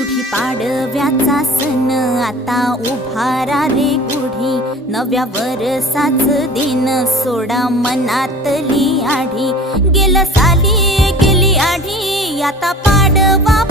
गुढी पाडव्याचा सण आता उभारा रे गुढी, नव्या वर्षाच दिन सोडा मनातली आढी। गेलं साली गेली आढी, आता पाडवा